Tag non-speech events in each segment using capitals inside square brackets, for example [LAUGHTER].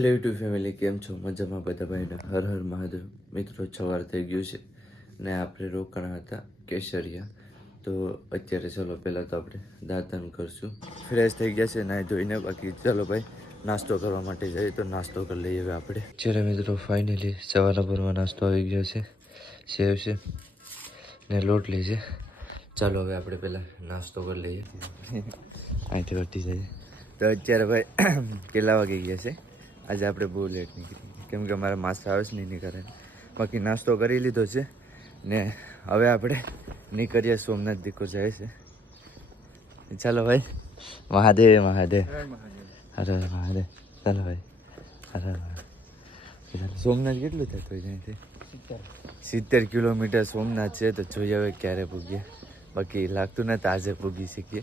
Hello YouTube family કેમ છો? મજામાં બધા ભાઈને? હર હર મહાદેવ. મિત્રો સવાર થઈ ગયું છે ને આપણે રોકાણા હતા કેસરિયા. તો અત્યારે ચલો પહેલાં તો આપણે દાંતન કરશું. ફ્રેશ થઈ ગયા છે નાહી ધોઈને. બાકી ચલો ભાઈ નાસ્તો કરવા માટે જઈએ તો નાસ્તો કરી લઈએ હવે આપણે. જ્યારે મિત્રો ફાઇનલી સવારના ભરમાં નાસ્તો આવી ગયો છે સેવ છે ને લોટલી છે. ચાલો હવે આપણે પહેલાં નાસ્તો કરી લઈએ. [LAUGHS] અહીંથી વટી જઈએ. તો અત્યારે ભાઈ [CLEARS THROAT] કેટલા વાગી ગયા છે? આજે આપણે બહુ લેટ નીકળી કેમ કે અમારા માસ્ટર આવે છે નહીં નીકળે બાકી નાસ્તો કરી લીધો છે ને હવે આપણે નીકળીએ સોમનાથ દીકો જાય છે. ચાલો ભાઈ મહાદેવ મહાદેવ. હર હર મહાદેવ. ચાલો ભાઈ હર મહાદેવ. સોમનાથ કેટલું થતું હોય ત્યાંથી સિત્તેર કિલોમીટર સોમનાથ છે તો જોઈએ હવે ક્યારે પૂગીએ. બાકી લાગતું નથી આજે પૂગી શકીએ.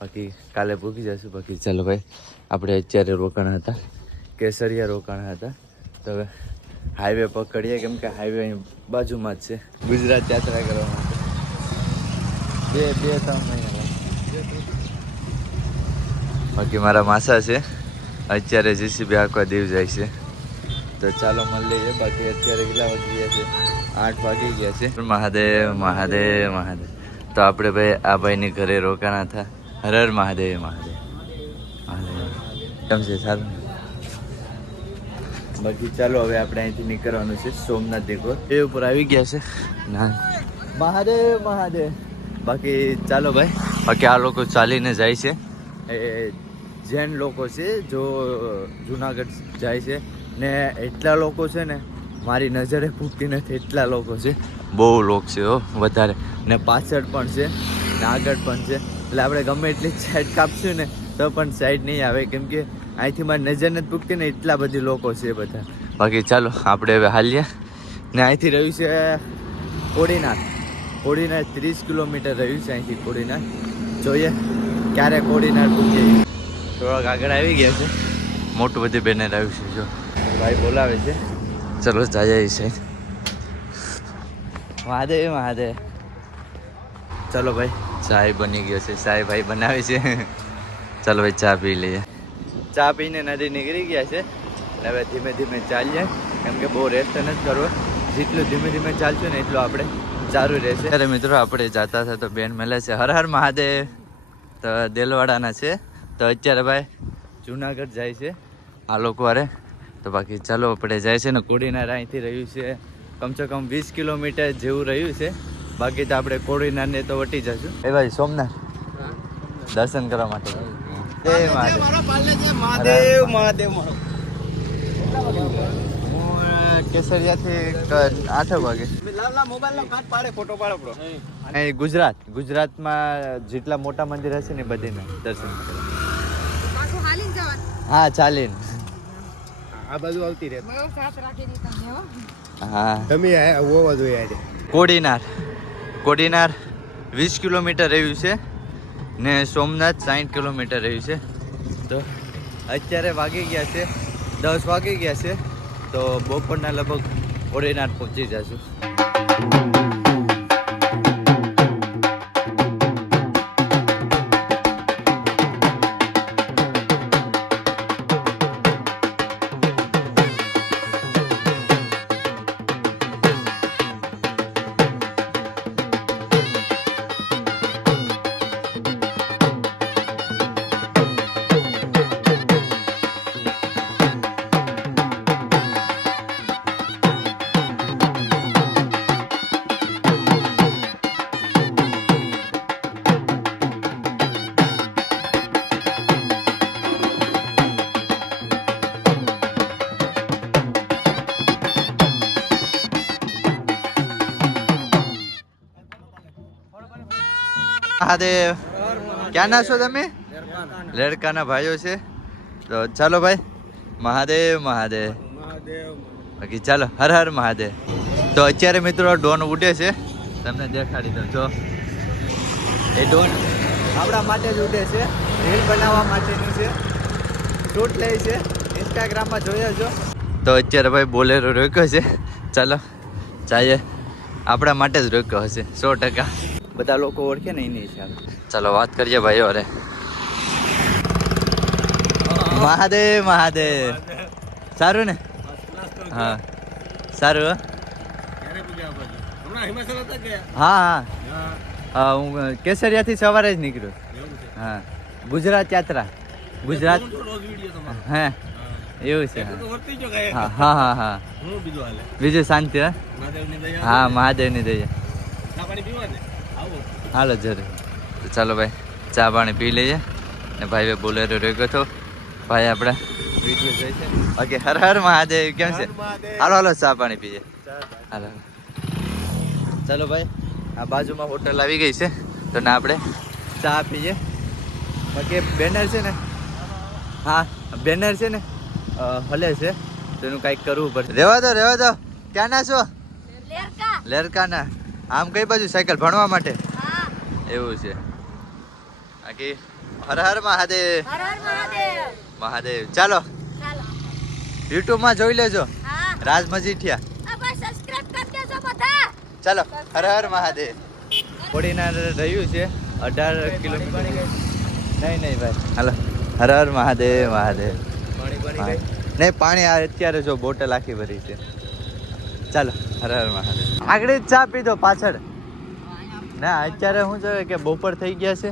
બાકી કાલે પૂગી જશું. બાકી ચાલો ભાઈ આપણે અત્યારે રોકાણ હતા. કેસરિયા રોકાણા હતા. તો હવે હાઈવે પકડીએ, કેમ કે હાઈવે બાજુમાં જ છે. ગુજરાત યાત્રા કરવા માટે. બે બે, ત્રણ મહિના બાકી મારા માસા છે. અત્યારે જીસીબી આખવા દીવ જાય છે. તો ચાલો મળી લઈએ બાકી અત્યારે કેટલા વાગી ગયા છે? આઠ વાગી ગયા છે. મહાદેવ મહાદેવ મહાદેવ. તો આપણે ભાઈ, આ ભાઈની ઘરે રોકાણા હતા હર હર મહાદેવ મહાદેવ. મહાદેવ. કેમ છે? સારું બાકી ચાલો હવે આપણે અહીંથી નીકળવાનું છે સોમનાથ દેખો. એ ઉપર આવી ગયા છે. ના. મહાદેવ મહાદેવ. બાકી ચાલો ભાઈ. બાકી આ લોકો ચાલીને જાય છે. એ જૈન લોકો છે જો જુનાગઢ જાય છે ને એટલા લોકો છે ને મારી નજરે ફૂટતી નથી એટલા લોકો છે. બહુ લોક છે હો વધારે. ને પાછળ પણ છે ને આગળ પણ છે. એટલે આપણે ગમે એટલી સાઈડ કાપશું ને તો પણ સાઈડ નહીં આવે. કેમ કે અહીંથી મારી નજર નથી પૂગતી ને એટલા બધી લોકો છે બધા. બાકી ચાલો આપણે હવે હાલીએ. ને અહીંથી રહ્યું છે કોડીનાથ કોડીનાથ ત્રીસ કિલોમીટર રહ્યું છે અહીંથી કોડીનાથ જોઈએ ક્યારે કોડીનાથ પૂગીએ. થોડાક આગળ આવી ગયા છે. મોટું બધી બેનર આવ્યું છે જો. ભાઈ બોલાવે છે. ચલો જાય છે મહાદેવ મહાદેવ. ચલો ભાઈ. ચાય બની ગયો છે ચાય ભાઈ બનાવે છે. ચાલો ભાઈ ચા પી લઈએ. ચા પીને નદી નીકળી ગયા છે. અને હવે ધીમે ધીમે ચાલીએ. કેમ કે બહુ રેસ્ટ નથી કરવો. જેટલું ધીમે ધીમે ચાલશું ને એટલું આપણે સારું રહેશે. અરે મિત્રો આપણે જાતા હતા તો બેન મળે છે. હર હર મહાદેવ. તો દેલવાડાના છે. તો અત્યારે ભાઈ જુનાગઢ જાય છે આ લોકો અરે તો બાકી ચાલો આપણે જાય છે ને કોડીનાર અહીંથી રહ્યું છે. કમસે કમ વીસ કિલોમીટર જેવું રહ્યું છે. બાકી તો આપણે કોડીનારને તો વટી જશું. એ ભાઈ સોમનાથ. દર્શન કરવા માટે. મહાદેવ. મહાદેવ કેસરિયાથી આઠ વાગે. મોબાઈલ નો કાટ પાડે ફોટો પાડો બ્રો અહીં ગુજરાત ગુજરાતમાં જેટલા મોટા મંદિર હશે ને બધીના દર્શન હા ચાલીને. આ બાજુ આવતી રહે. મેં સાથ રાખીને તમે હો. હા. તમે હોવા જોઈએ આજે. કોડીનાર. કોડીનાર વીસ કિલોમીટર રહ્યું છે. ને સોમનાથ સાઠ કિલોમીટર રહ્યું છે. તો અત્યારે વાગી ગયા છે, દસ વાગી ગયા છે, તો બપોરના લગભગ કોડીનાર પહોંચી જશું. મહાદેવ ક્યાં ના છો તમે? લડકાના ભાઈઓ છે. તો ચાલો ભાઈ, મહાદેવ મહાદેવ. બાકી ચાલો, હર હર મહાદેવ. તો અત્યારે મિત્રો ડોન ઉડે છે. તમને દેખાડી દઉં, જો. એ ડોન આપણા માટે જ ઉડે છે. રીલ બનાવવા માટેનું છે. શૂટ લે છે. ઇન્સ્ટાગ્રામમાં જોયો છો. તો અત્યારે ભાઈ બોલેરો રોક્યો છે. ચાલો જઈએ આપણા માટે જ રોક્યો હશે, સો ટકા. બધા લોકો ઓળખે ને એની હિસાબે. ચાલો વાત કરીએ ભાઈઓ અરે મહાદેવ મહાદેવ. સારું ને? હા. સારું હો? હા હા. હા હું કેસરિયાથી સવારે જ નીકળ્યો. હા. ગુજરાત યાત્રા. ગુજરાત. હે. એવું છે હા. હા હા હા બીજું શાંતિ હા. હા મહાદેવની દયા. હાલો જરૂર તો ચાલો ભાઈ ચા પાણી પી લઈએ. ને ભાઈ ભાઈ બોલેરો રહ્યો હતો ભાઈ આપણે ઓકે હર હર મહાદેવ કેમ છે? હાલો હાલો ચા પાણી પીએ. હાલો ચાલો ભાઈ આ બાજુમાં હોટલ આવી ગઈ છે. તો ના આપણે ચા પીએ. બાકી બેનર છે ને? હા બેનર છે ને? હલે છે. તો એનું કાંઈક કરવું પડશે રેવા દો રેવા દો. ક્યાં ના છો? લેરકા. લેરકાના. આમ કઈ બાજુ? સાયકલ ભણવા માટે? એવું છે. બાકી હર હર મહાદેવ. મહાદેવ. મહાદેવ. ચાલો. યુટ્યુબ યુટ્યુબમાં જોઈ લેજો. રાજ મજીઠિયા સબસ્ક્રાઇબ કરી દેજો બધા. ચાલો. હર હર મહાદેવ. કોડીનાર રહ્યું છે અઢાર કિલોમીટર. નહીં નહીં ભાઈ. હાલો. હર હર મહાદેવ મહાદેવ. નહીં પાણી આ અત્યારે જો બોટલ આખી ભરી છે. ચાલો. હર હર મહાદેવ. આગળ જ ચા પીધો પાછળ. ના અત્યારે શું છે કે બપોર થઈ ગયા છે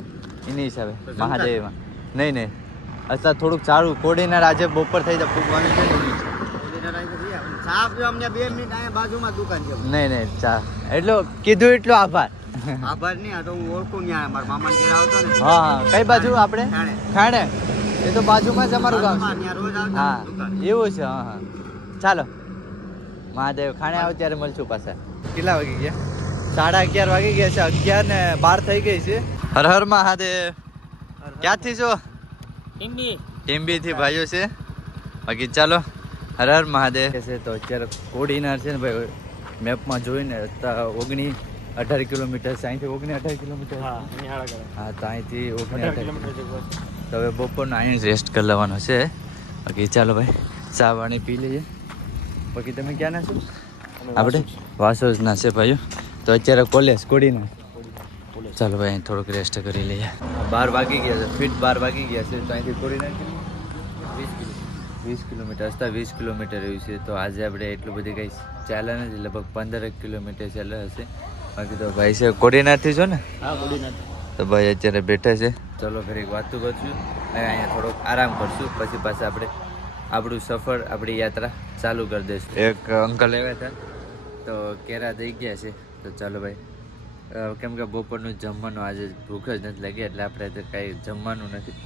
એની હિસાબે મહાદેવમાં. નહીં નહીં. અત્યારે થોડુંક સારું કોડીના આજે બપોર થઈ જાય ફૂગવાનું છે. નહીં નહીં ચા. એટલો કીધું એટલો આભાર. આભાર નહીં આ તો હું ઓળખું ત્યાં મારા મામા ઘેર આવતો ને. હા હા. કઈ બાજુ આપણે? ખાણે. એ તો બાજુમાં જ અમારું ગામ રોજ હા એવું છે હા હા. ચાલો. મહાદેવ ખાણે આવો ત્યારે મળશું પાછા. કેટલા વાગી ગયા? સાડા અગિયાર વાગી ગયા છે. અગિયાર ને બાર થઈ ગઈ છે. હર હર મહાદેવ ક્યાંથી છો? ટીમ્બી થી ભાઈઓ છે. બાકી ચાલો હર હર મહાદેવ છે તો અત્યારે કોડીનાર છે ને ભાઈ મેપમાં જોઈને ઓગણી અઢાર કિલોમીટર છે અહીંથી ઓગણી અઢાર કિલોમીટર. હા તો અહીંથી ઓગણી અઢાર તો હવે બપોરનો અહીં રેસ્ટ કરી લેવાનો છે. બાકી ચાલો ભાઈ ચા પાણી પી લઈએ. બાકી તમે ક્યાંના છો? આપણે વાસોજના છે ભાઈઓ. તો અત્યારે કોલેજ કોડીના. ચાલો ભાઈ અહીં થોડુંક રેસ્ટ કરી લઈએ. બાર વાગી ગયા છે. ફીટ બાર વાગી ગયા છે. તો અહીંથી કોડીના વીસ કિલોમીટર. હસતા વીસ કિલોમીટર રહ્યું છે. તો આજે આપણે એટલું બધી કંઈ ચાલે નથી. લગભગ પંદર કિલોમીટર ચાલે હશે. બાકી તો ભાઈ છે કોડીનાથથી છો ને? તો ભાઈ અત્યારે બેઠા છે. ચલો ઘરે વાતું કરશું. અને અહીંયા થોડોક આરામ કરશું. પછી પાછા આપણે આપણું સફર આપણી યાત્રા ચાલુ કરી દઈશું. એક અંકલ આવ્યા હતા. તો કેરા દઈ ગયા છે. તો ચાલો ભાઈ. કેમ કે બપોરનું જમવાનું આજે ભૂખ જ નથી લાગી એટલે આપણે તો કાંઈ જમવાનું નથી.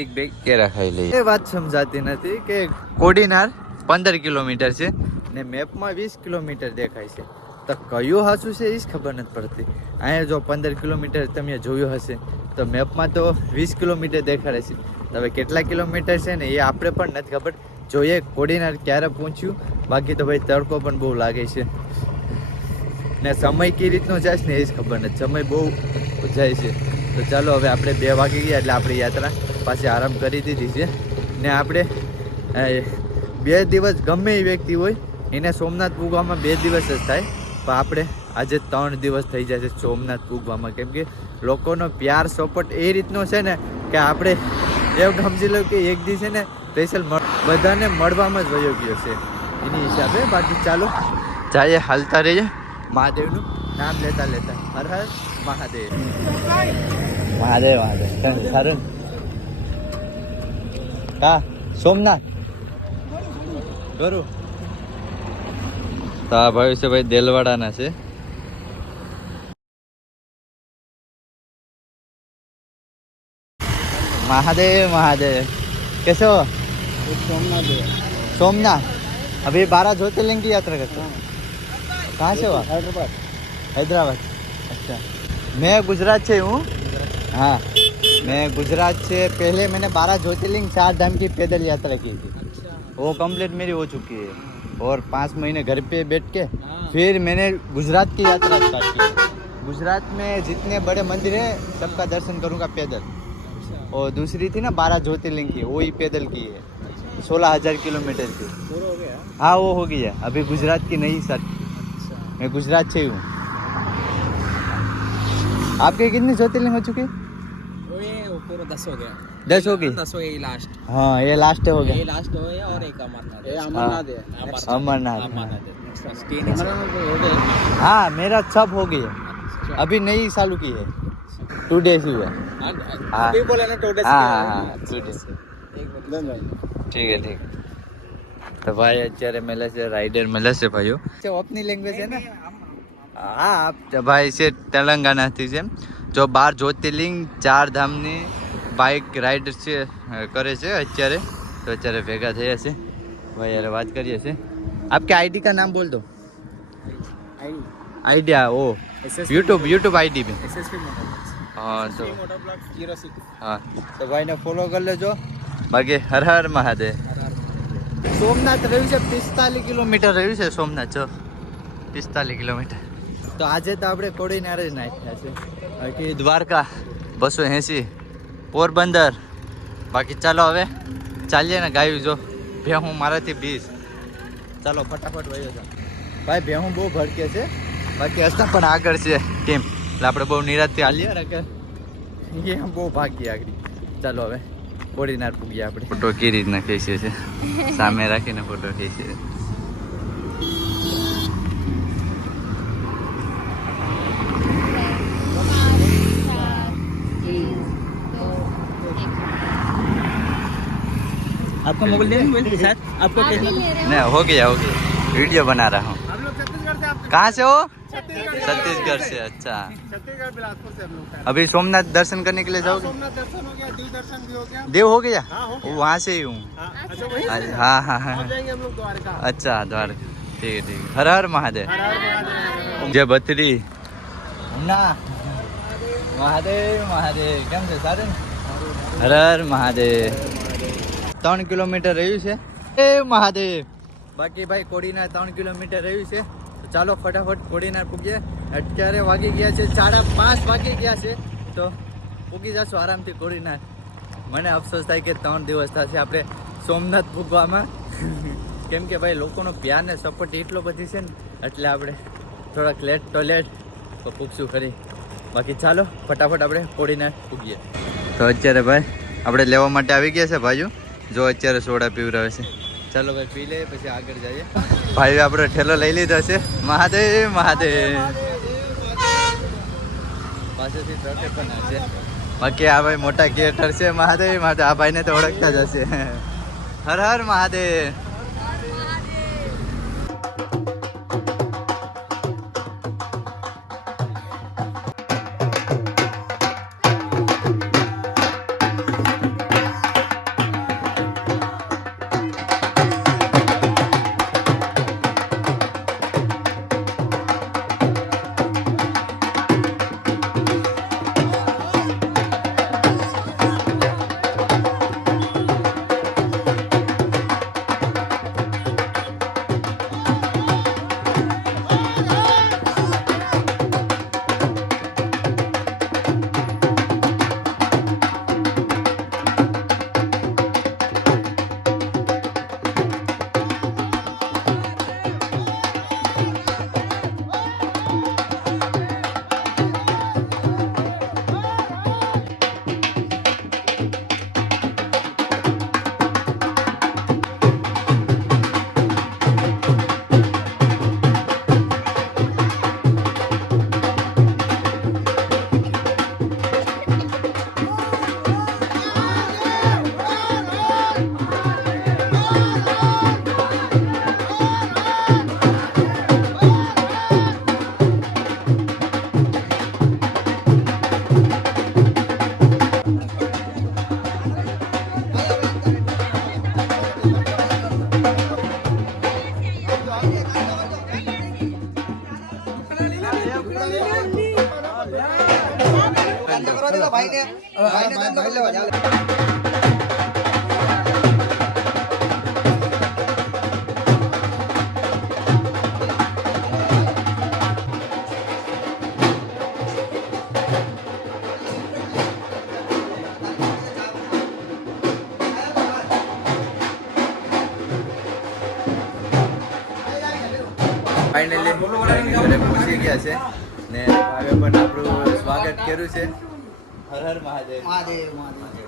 એક બે કેરા ખાઈ લઈએ. એ વાત સમજાતી નથી કે કોડીનાર પંદર કિલોમીટર છે. ને મેપમાં વીસ કિલોમીટર દેખાય છે. તો કયું હાસું છે એ જ ખબર નથી પડતી. અહીંયા જો પંદર કિલોમીટર તમે જોયું હશે તો મેપમાં તો વીસ કિલોમીટર દેખાડે છે. હવે કેટલા કિલોમીટર છે ને એ આપણે પણ નથી ખબર. જોઈએ કોડીનાર ક્યારે પહોંચ્યું. બાકી તો ભાઈ તડકો પણ બહુ લાગે છે. ને સમય કઈ રીતનો જાય છે ને એ જ ખબર નથી. સમય બહુ જાય છે. તો ચાલો હવે આપણે બે વાગી ગયા એટલે આપણી યાત્રા પાછી આરામ કરી દીધી છે. ને આપણે બે દિવસ ગમે એ વ્યક્તિ હોય, એને સોમનાથ પૂગવામાં બે દિવસ જ થાય. પણ આપણે આજે ત્રણ દિવસ થઈ જાય છે સોમનાથ પૂગવામાં. કેમ કે લોકોનો પ્યાર, સપોર્ટ એ રીતનો છે ને કે આપણે એવું સમજી લો કે એક દી છે ને સ્પેશિયલ બધાને મળવામાં જ વયો ગયો છે. એની હિસાબે બાકી ચાલો જાય હાલતા રહીએ. મહાદેવનું નામ લેતા લેતા હર હર મહાદેવ મહાદેવ મહાદેવ સારું કા સોમનાથ કરું તો આ ભાઈ છે ભાઈ દેલવાડાના છે महादेव महादेव कैसे हो સોમનાથ सोमनाथ अभी बारह ज्योतिर्लिंग की यात्रा करते हो कहाँ से हुआ हैदराबाद। हैदराबाद। अच्छा। मैं गुजरात से हूँ। हाँ। मैं गुजरात से पहले मैंने बारह ज्योतिर्लिंग चार धाम की पैदल यात्रा की थी। अच्छा। वो कंप्लीट मेरी हो चुकी है। हाँ। और पाँच महीने घर पे बैठ के हाँ। फिर मैंने गुजरात की यात्रा स्टार्ट की। गुजरात में जितने बड़े मंदिर हैं सबका दर्शन करूँगा पैदल। अच्छा। और दूसरी थी ना बारह ज्योतिर्लिंग की वो ही पैदल की है। अच्छा। सोलह हज़ार किलोमीटर की। हाँ वो हो गया। अभी गुजरात की नई सर। मैं गुजरात से हूँ आपके कितने ज्योतिर्लिंग हो चुके? दस हो गए हाँ ये लास्ट हो गया। हाँ, अमरनाथ। अमरनाथ हाँ। मेरा सब हो गया। अभी नई सालों की है। टू डेज़ ही हुआ हाँ। हाँ, ठीक है ठीक है। તો ભાઈ અત્યારે મળે છે રાઈડર મળે છે ભાઈઓ. ઓપની લેંગ્વેજ છે ને? હા ભાઈ છે તેલંગાણાથી છે જો બાર જ્યોતિર્લિંગ ચાર ધામની બાઇક રાઈડ છે કરે છે અત્યારે. તો અત્યારે ભેગા થયા છે. ભાઈ યાર વાત કરીએ છે. આપકે આઈડી કા નામ બોલ દો. આઈડિયા ઓ. યુટ્યુબ યુટ્યુબ આઈડી બી. હા તો. હા. તો ભાઈને ફોલો કરી લેજો. બાકી હર હર મહાદેવ. સોમનાથ રહ્યું છે, પિસ્તાલીસ કિલોમીટર રહ્યું છે સોમનાથ, જો. પિસ્તાલીસ કિલોમીટર. તો આજે તો આપણે કોડીનાર જ નાખ્યા છે. બાકી દ્વારકા બસો એંસી, પોરબંદર. બાકી ચાલો હવે, ચાલીએ ને ગાયું, જો. ભેહું મારાથી બીસ ચાલો ફટાફટ વયો જાઓ. ભાઈ, ભેહું બહુ ભડકે છે. બાકી હસતા પણ આગળ છે ટીમ એટલે આપણે બહુ નિરાશથી હાલીએ ને કે બહુ ભાગીએ આગળ. ચાલો હવે. બોડીનાર પૂગીએ આપણે ફોટો કેવી રીતના ખેંચીએ છે સામે રાખીને ફોટો ખેંચીએ आपका मोबाइल दे मोबाइल सर आपको कैसा नहीं हो गया हो गया वीडियो बना रहा हूँ कहाँ से हो छत्तीसगढ़ से अच्छा छत्तीसगढ़ बिलासपुर से हम लोग अभी सोमनाथ दर्शन करने के लिए जाओगे सोमनाथ दर्शन हो गया दीव दर्शन भी हो गया देव हो गया हाँ, हो गया। वहाँ से ही हूँ हाँ, अच्छा वही हाँ हाँ हाँ जाएंगे हम लोग द्वारका अच्छा द्वारका ठीक है ठीक है हर हर महादेव हर हर महादेव। જય બત્રી ના મહાદેવ મહાદેવ કેમ છે સારું ને હર હર મહાદેવ ત્રણ કિલોમીટર રહ્યું છે એ મહાદેવ બાકી ભાઈ કોડીનાર ત્રણ કિલોમીટર રહ્યું છે તો ચાલો ફટાફટ કોડીનાર પૂગીએ અત્યારે વાગી ગયા છે સાડા પાંચ વાગી ગયા છે તો પૂગી જશું આરામથી કોડીનાર મને અફસોસ થાય કે ત્રણ દિવસ થશે આપણે સોમનાથ ભૂગવામાં. કેમ કે ભાઈ, લોકોનો પ્યાર ને સપોર્ટ એટલો બધી છે ને, એટલે આપણે થોડાક લેટ તો લેટ તો પૂગશું ખરી. બાકી ચાલો, ફટાફટ આપણે પોડીને પૂગીએ તો અત્યારે ભાઈ, આપણે લેવા માટે આવી ગયા છે ભાઈઓ. જો અત્યારે સોડા પીવરાવે છે. ચાલો ભાઈ, પી લઈએ, પછી આગળ જઈએ. ભાઈ આપણે ઠેલો લઈ લીધો છે. મહાદેવ મહાદેવ. પાછળથી ટ્રકે પણ હશે બાકી આ ભાઈ મોટા ક્રિએટર છે, મહાદેવ. માટે આ ભાઈને તો ઓળખતા જ હશે. હર હર મહાદેવ. ફાઇનલી ઘરે પહોંચી ગયા છે. ને હવે પણ આપણું સ્વાગત કર્યું છે. હર હર મહાદેવ. મહાદેવ મહાદેવ.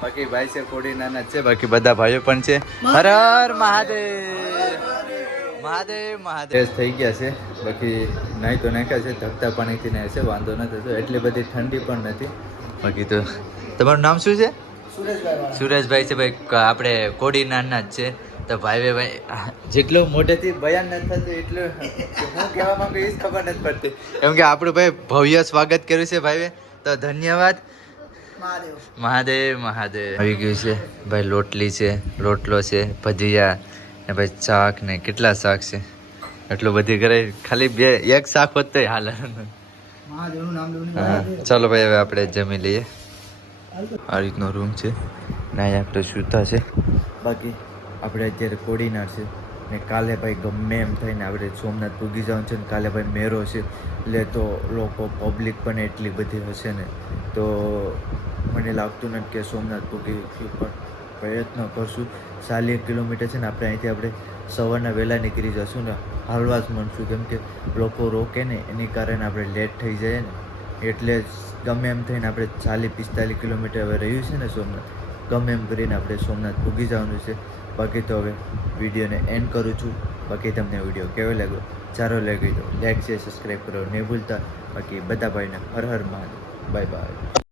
બાકી ભાઈ છે કોડી નાના જ છે બાકી બધા ભાઈઓ પણ છે. હર હર મહાદેવ. મહાદેવ મહાદેવ. થઈ ગયા છે. બાકી નહીં તો નાખ્યા છે ધબતા પાણીથી નાહે છે વાંધો નથી થતો એટલી બધી ઠંડી પણ નથી. બાકી તો તમારું નામ શું છે? સુરેશભાઈ છે ભાઈ આપણે કોડી નાના જ છે. તો ભાઈ ભાઈ જેટલું મોઢેથી બયાન નથી થતું એટલું હું કહેવા માંગુ એ જ ખબર નથી પડતી. કેમ કે આપણું ભાઈ ભવ્ય સ્વાગત કર્યું છે ભાઈ તો ધન્યવાદ. મહાદેવ. મહાદેવ આવી ગયું છે. ભાઈ લોટલી છે રોટલો છે ભજીયા ને ભાઈ શાક ને કેટલા શાક છે. એટલું બધી કરે ખાલી બે એક શાક હોત તો હાલ. હા. ચાલો ભાઈ હવે આપણે જમી લઈએ. આ રીતનો રૂમ છે. ને આપણે સૂતા છે. બાકી આપણે અત્યારે કોડીનાર છે. ને કાલે ભાઈ ગમે એમ થઈને આપણે સોમનાથ પૂગી જવાનું છે ને કાલે ભાઈ મેરો છે, એટલે તો લોકો પબ્લિક પણ એટલી બધી હશે ને. તો મને લાગતું નથી કે સોમનાથ પૂગી પણ પ્રયત્ન કરશું. ચાલીસ કિલોમીટર છે ને આપણે અહીંથી આપણે સવારના વહેલા નીકળી જશું ને. હાલવા જ મળશું કેમ કે લોકો રોકે ને, એની કારણે આપણે લેટ થઈ જાય ને. એટલે ગમે એમ થઈને આપણે ચાલીસ પિસ્તાલીસ કિલોમીટર હવે રહ્યું છે ને સોમનાથ. ગમે એમ કરીને આપણે સોમનાથ પૂગી જવાનું છે. બાકી તો હવે વિડીયોને એન્ડ કરું છું. બાકી તમને વીડિયો કેવો લાગ્યો? સારો લાગ્યો તો લાઈક છે સબસ્ક્રાઈબ કરો. નહીં ભૂલતા. બાકી બધા ભાઈને હર હર મહાદેવ. Bye bye